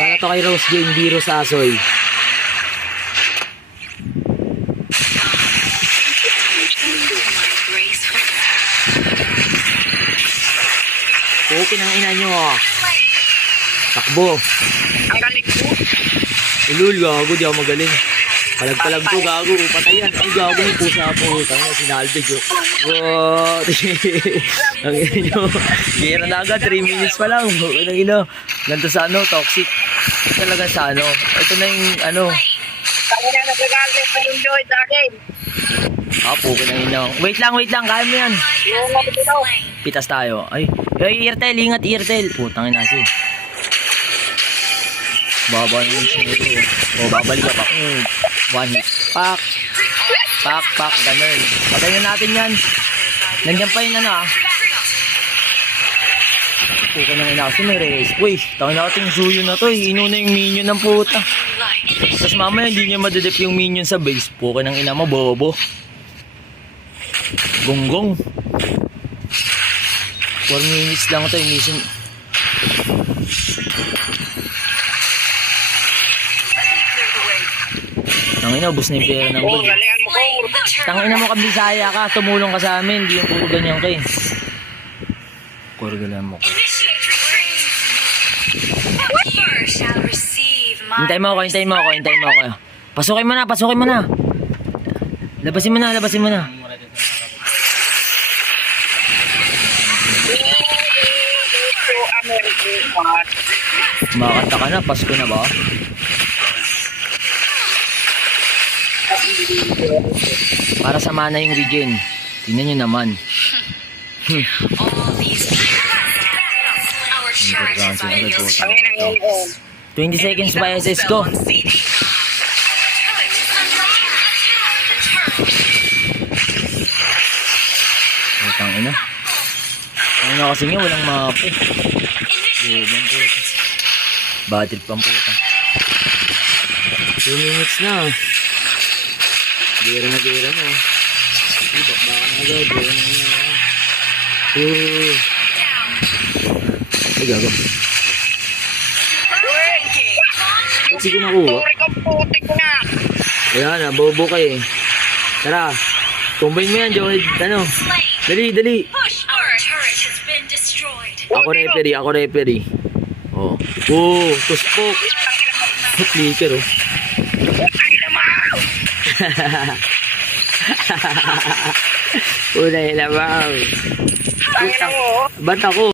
Para to kay Rose Jane, di Rosasoy. Okay ng ina nyo. Takbo. Ang galing po. Ulul, gago, di ako magaling. Palag-palag to, gago, patay yan. Ay, gago, may pusa po. Tanga, sinalbig yun. What? Ang ina nyo. Gera na agad, 3 minutes pa lang. Ang ina. Ganito sa ano, toxic. Talaga sa ano. Ito na yung ano. Kaya na nagagalit pa yung Lloyd sa akin. Po, ina. Wait lang. Kaya mo yan. Yung mga dito. Pitas tayo. Ay, Eartel, ingat Eartel. Putang ina si. Baba yung sinito. O, babalik ka pa. One hit. Pak. Ganun. Patayin natin yan. Nandiyan pa yung ano Puka nang ina kasi may race. Uy, tangin natin yung suyo na to. Inuna yung minion ng puta. Tapos mamaya hindi niya madedep yung minion sa base. Puka nang ina mo, bobo. Gonggong. 4 minutes lang ito, mission. Tangina, ubos na yung pera ng gold. Galingan mo ko. Tangina mo kabisaya ka, tumulong ka sa amin, hindi yung puro ganyan ka eh. Galingan mo ko. Hintayin mo ako. Pasukin mo na. Labasin mo na. Makakanta ka na, Pasko na ba? Para sa mana yung regen. Tingnan nyo naman. 20 seconds pa SS ko. Putang ina. Ano kasi nga walang mapo. Battery pang puta. 2 minutes na. Gera na. Baka na agad. Gera na. Ay, gago. Sige na kuha. Putik na. Ayan na, bobo kayo eh. Tara. Combine mo yan, Joel. Ano? Dali. Ako referee. Oh. Tuspok. Flicker oh. Unay na ba? Ba't ako?